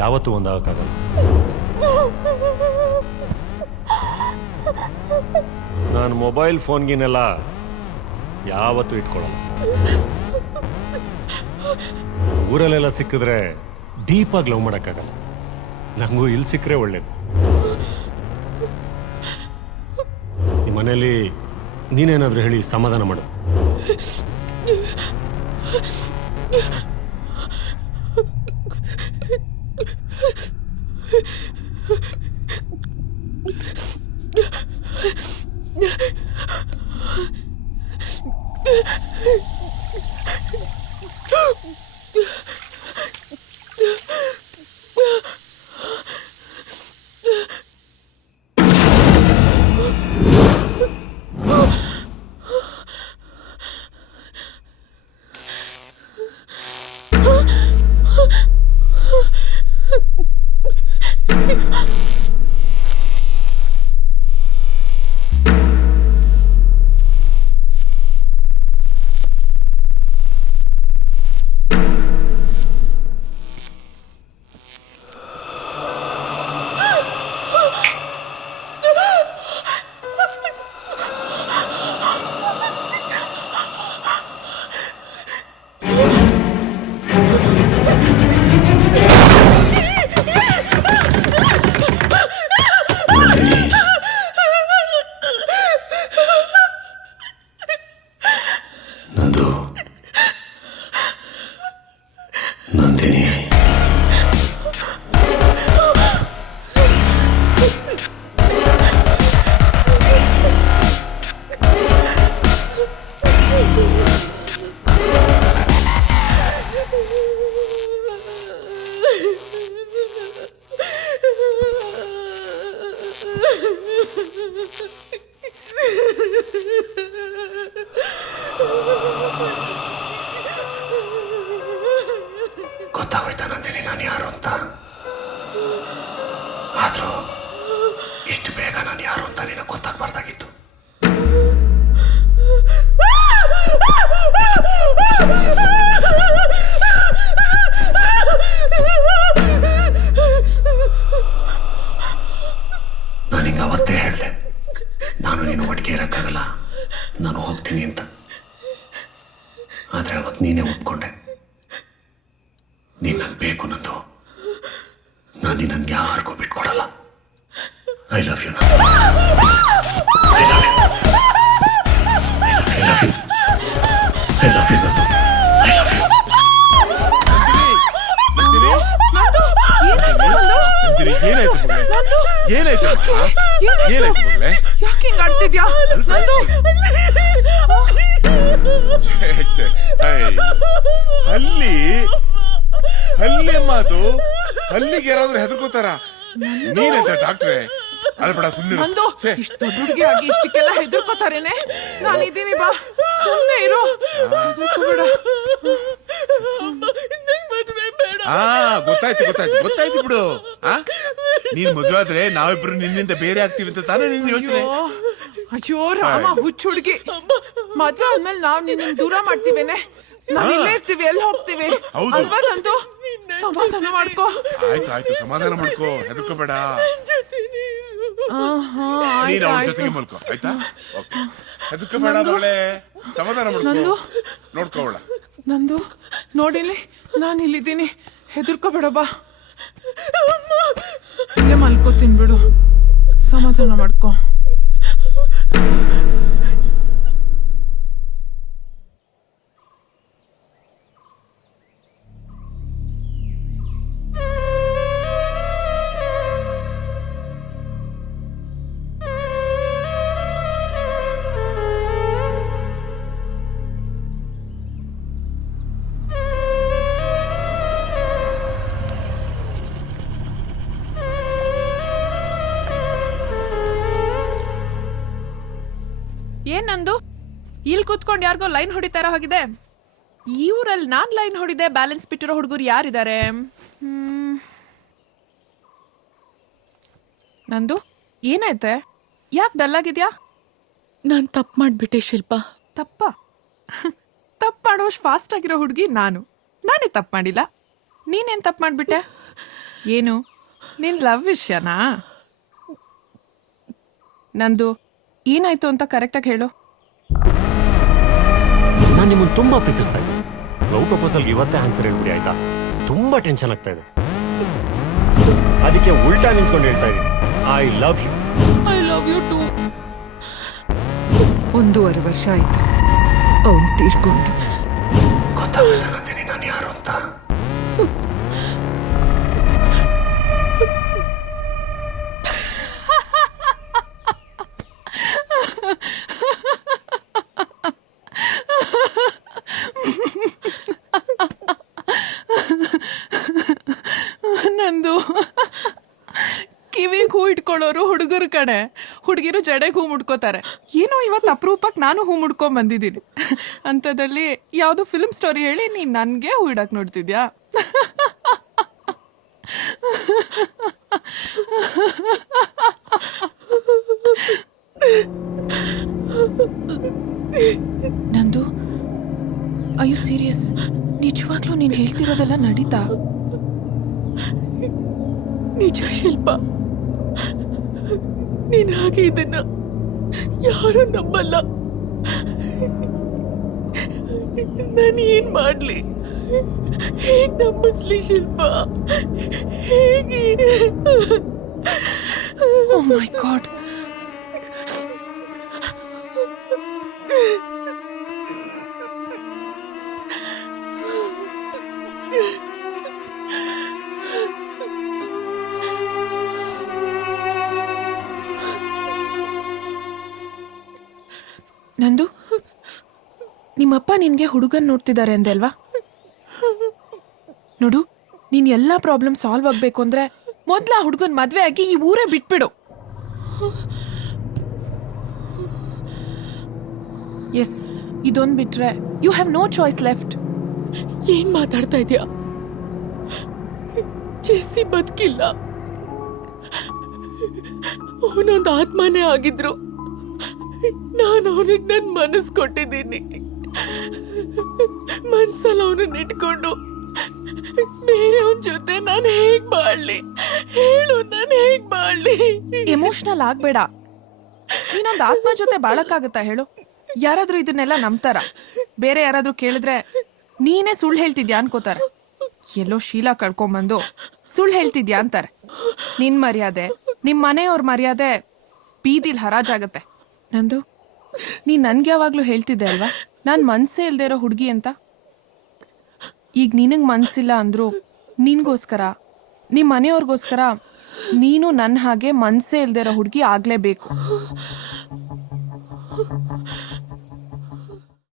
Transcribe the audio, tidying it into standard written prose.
ಯಾವತ್ತೂ ಒಂದಾಗಕ್ಕಾಗಲ್ಲ. ನಾನು ಮೊಬೈಲ್ ಫೋನ್ಗಿನೆಲ್ಲ ಯಾವತ್ತೂ ಇಟ್ಕೊಳ್ಳಲ್ಲ. ಊರಲ್ಲೆಲ್ಲ ಸಿಕ್ಕಿದ್ರೆ ಡೀಪಾಗಿ ಲವ್ ಮಾಡೋಕ್ಕಾಗಲ್ಲ. ನನಗೂ ಇಲ್ಲಿ ಸಿಕ್ಕರೆ ಒಳ್ಳೇದು. ಈ ಮನೇಲಿ ನೀನೇನಾದರೂ ಹೇಳಿ ಸಮಾಧಾನ ಮಾಡು. ಗೊತ್ತಾಗೋಯ್ತಾ ನಂದಿನಿ ನಾನು ಯಾರು ಅಂತ? ಆದರೂ ಇಷ್ಟು ಬೇಗ ನಾನು ಯಾರು ಅಂತ ನಿನಗೆ ಗೊತ್ತಾಗಬಾರ್ದಾಗಿತ್ತು. ನಾನು ಹಿಂಗೆ ಅವತ್ತೇ ಹೇಳಿದೆ, ನಾನು ನೀನು ಒಟ್ಟಿಗೆ ಇರೋಕ್ಕಾಗಲ್ಲ, ನಾನು ಹೋಗ್ತೀನಿ ಅಂತ. ಆದರೆ ಅವತ್ತು ನೀನೇ ಒಪ್ಕೊಂಡೆ. ನೀನು ನನಗೆ ಬೇಕು ನಂದು. ನಾನು ನಿನ್ನನ್ನು ಯಾರಿಗೂ ಬಿಟ್ಕೊಡಲ್ಲ. I love you. I love you. I love you. I love you. I love you. ಏನಾಯ್ತು ಮಗಳೇ? ಯಾಕೆ ಹಿಂಗ್ ಆಡ್ತಿದ್ಯಾ? ಹಲ್ಲಿ ಮಾತು ಹಲ್ಲಿಗೆ ಯಾರಾದ್ರೂ ಹೆದರ್ಕೋತಾರ? ನೀನಂತ ಡಾಕ್ಟ್ರೆ ಅಲ್ಬೇಡ ಸುಮ್ಮನೆ. ಇಷ್ಟು ದೊಡ್ಡ ಹುಡುಗಿ ಆಗಿ ಇಷ್ಟಕ್ಕೆಲ್ಲ ಹೆದರ್ಕೋತಾರೇನೆ? ನಾನಿದ್ದೀನಿ, ಬಾ ಸುಮ್ಮನೆ ಇರು. ಗೊತ್ತಾಯ್ತು ಬಿಡು. ನೀನ್ ಮದುವೆ ಆದ್ರೆ ನಾವಿಬ್ರು ನಿನ್ನಿಂದ ಬೇರೆ ಆಗ್ತೀವಿ ಅಂತ ತಾನೇ ನಿನ್ ಯೋಚನೆ? ಅಯ್ಯೋ ರಾಮ, ಹುಚ್ಚ ಹುಡುಗಿ. ಮದ್ವೆ ಆದ್ಮೇಲೆ ನಾವ್ ನಿನ್ನ ದೂರ ಮಾಡ್ತೀವೇನೆ? ನಾವ್ ಇಲ್ಲೇ ಇರ್ತೀವಿ, ಎಲ್ಲಿ ಹೋಗ್ತೀವಿ ಅಲ್ವಾ? ನಂದು ಸಮಾಧಾನ ಮಾಡ್ಕೋ. ಆಯ್ತು ಸಮಾಧಾನ ಮಾಡ್ಕೋ, ಹೆದರ್ಕೋಬೇಡ. ನೀನ್ ಅವಳ ಜೊತೆಗೆ ಮಲ್ಕೋ, ಆಯ್ತಾ? ಹೆದರ್ಕೋಬೇಡ ಮಗಳೇ, ಸಮಾಧಾನ ಮಾಡ್ಕೋ. ನೋಡ್ಕೋಬೇಡ. ನಂದು ನೋಡಿಲಿ, ನಾನು ಇಲ್ಲಿದ್ದೀನಿ, ಹೆದರ್ಕೋಬೇಡ, ಬಾ. ಇಲ್ಲೇ ಮಲ್ಕೋತೀನಿ ಬಿಡು, ಸಮಾಧಾನ ಮಾಡ್ಕೋ. ಏನ್ ನಂದು ಇಲ್ಲಿ ಕೂತ್ಕೊಂಡು ಯಾರಿಗೋ ಲೈನ್ ಹೊಡಿತಾರ ಹೋಗಿದೆ? ಈ ಊರಲ್ಲಿ ನಾನ್ ಲೈನ್ ಹೊಡಿದೆ ಬ್ಯಾಲೆನ್ಸ್ ಬಿಟ್ಟಿರೋ ಹುಡುಗರು ಯಾರಿದ್ದಾರೆ? ನಂದು ಏನಾಯ್ತೆ? ಯಾಕೆ ಡಲ್ ಆಗಿದ್ಯಾ? ನಾನು ತಪ್ಪು ಮಾಡಿಬಿಟ್ಟೆ ಶಿಲ್ಪಾ. ತಪ್ಪು ಮಾಡೋಷ್ಟು ಫಾಸ್ಟ್ ಆಗಿರೋ ಹುಡುಗಿ ನಾನೇ ತಪ್ಪು ಮಾಡಿಲ್ಲ. ನೀನೇನು ತಪ್ಪು ಮಾಡಿಬಿಟ್ಟೆ? ಏನು ನಿನ್ ಲವ್ ವಿಷಯನಾ? ನಂದು ಏನಾಯ್ತು ಅಂತ ಕರೆಕ್ಟಾಗಿ ಹೇಳು. ನಾನು ನಿಮ್ಮನ್ನು ತುಂಬಾ ಪ್ರೀತಿಸ್ತಾ ಇದ್ದೀನಿ. ಲವ್ ಪ್ರಪೋಸಲ್ಗೆ ಇವತ್ತೇ ಆನ್ಸರ್ ಹೇಳ್ಬಿಡಿ ಆಯ್ತಾ? ತುಂಬಾ ಟೆನ್ಷನ್ ಆಗ್ತಾ ಇದೆ. ಅದಕ್ಕೆ ಉಲ್ಟಾ ನಿಂತ್ಕೊಂಡು ಹೇಳ್ತಾ ಇದ್ದೀನಿ, I love you. I love you too. 1.5 ವರ್ಷ ಆಯ್ತು ಅವನ್ ತೀರ್ಕೊಂಡು. ಗೊತ್ತಾಗುತ್ತೆ ನಂದಿನಿ ನಾನು ಯಾರು ಅಂತ. ನಂದು ಕಿವಿಗೆ ಹೂ ಇಟ್ಕೊಳ್ಳೋರು ಹುಡುಗರು ಕಡೆ, ಹುಡುಗಿರು ಜಡೆಗೆ ಹೂ ಮುಡ್ಕೋತಾರೆ. ಏನೋ ಇವತ್ತು ಅಪರೂಪಕ್ಕೆ ನಾನು ಹೂ ಮುಡ್ಕೊಂಡ್ ಬಂದಿದ್ದೀನಿ. ಅಂಥದ್ರಲ್ಲಿ ಯಾವುದೋ ಫಿಲ್ಮ್ ಸ್ಟೋರಿ ಹೇಳಿ ನೀನು ನನಗೆ ಹೂ ಇಡಕ್ಕೆ ನೋಡ್ತಿದ್ಯಾ? ನಂದು, ಐ ಯು ಸೀರಿಯಸ್? ನಿಜವಾಗ್ಲೂ ನೀನು ಹೇಳ್ತಿರೋದೆಲ್ಲ ನಡೀತಾ? ನಿಜ ಶಿಲ್ಪ, ನೀನ್ ಹಾಗೆ ಇದನ್ನ ಯಾರು ನಂಬಲ್ಲ. ನಾನು ಏನ್ ಮಾಡ್ಲಿ? ಹೇಗ್ ನಂಬಿಸ್ಲಿ ಶಿಲ್ಪ? ಹೇಗೆ? ಓ ಮೈ ಗಾಡ್. ನಂದು, ನಿಮ್ಮಪ್ಪ ನಿನ್ಗೆ ಹುಡುಗನ್ ನೋಡ್ತಿದ್ದಾರೆ ಅಂದೆ ಅಲ್ವಾ? ನೋಡು, ನೀನ್ ಎಲ್ಲಾ ಪ್ರಾಬ್ಲಮ್ ಸಾಲ್ವ್ ಆಗ್ಬೇಕು ಅಂದ್ರೆ ಮೊದ್ಲ ಆ ಹುಡುಗನ್ ಮದ್ವೆ ಆಗಿ ಈ ಊರೇ ಬಿಟ್ಬಿಡು. ಎಸ್, ಇದೊಂದ್ ಬಿಟ್ರೆ you have no choice left. ಏನ್ ಮಾತಾಡ್ತಾ ಇದೀಯ? ಜೆಸ್ಸಿ ಬದುಕಿಲ್ಲ, ಅವನೊಂದು ಆತ್ಮನೇ ಆಗಿದ್ರು. ನಾನು ಅವನಿಗೆ ನನ್ನ ಮನಸ್ಸು ಕೊಟ್ಟಿದ್ದೀನಿ. ಮನ್ಸಲ್ಲಿ ಅವನನ್ನ ಇಟ್ಕೊಂಡು ಬೇರೆಯವನ ಜೊತೆ ನಾನು ಹೇಗ್ ಬಾಳ್ಲಿ? ಹೇಳು, ನಾನು ಹೇಗ್ ಬಾಳ್ಲಿ? ಎಮೋಷನಲ್ ಆಗ್ಬೇಡ. ನೀನೊಂದ್ ಆತ್ಮ ಜೊತೆ ಬಾಳಕ್ಕಾಗತ್ತಾ ಹೇಳು? ಯಾರಾದ್ರೂ ಇದನ್ನೆಲ್ಲ ನಂಬ್ತಾರ? ಬೇರೆ ಯಾರಾದ್ರೂ ಕೇಳಿದ್ರೆ ನೀನೇ ಸುಳ್ಳು ಹೇಳ್ತಿದ್ಯಾ ಅನ್ಕೋತಾರೆ. ಎಲ್ಲೋ ಶೀಲ ಕಳ್ಕೊಂಬಂದು ಸುಳ್ಳು ಹೇಳ್ತಿದ್ಯಾ ಅಂತಾರೆ. ನಿನ್ ಮರ್ಯಾದೆ, ನಿಮ್ ಮನೆಯವ್ರ ಮರ್ಯಾದೆ ಬೀದಿಲ್ ಹರಾಜಾಗತ್ತೆ. ನಂದು, ನೀನ್ ನನ್ಗೆ ಯಾವಾಗ್ಲೂ ಹೇಳ್ತಿದ್ದೆ ಅಲ್ವಾ ನಾನ್ ಮನ್ಸೇ ಇಲ್ದೇ ಇರೋ ಹುಡುಗಿ ಅಂತ? ಈಗ ನಿನಗ್ ಮನ್ಸಿಲ್ಲ ಅಂದ್ರು ನಿನ್ಗೋಸ್ಕರ, ನಿಮ್ ಮನೆಯವ್ರಿಗೋಸ್ಕರ ನೀನು ನನ್ನ ಹಾಗೆ ಮನ್ಸೇ ಇಲ್ದೇ ಇರೋ ಹುಡುಗಿ ಆಗ್ಲೇಬೇಕು.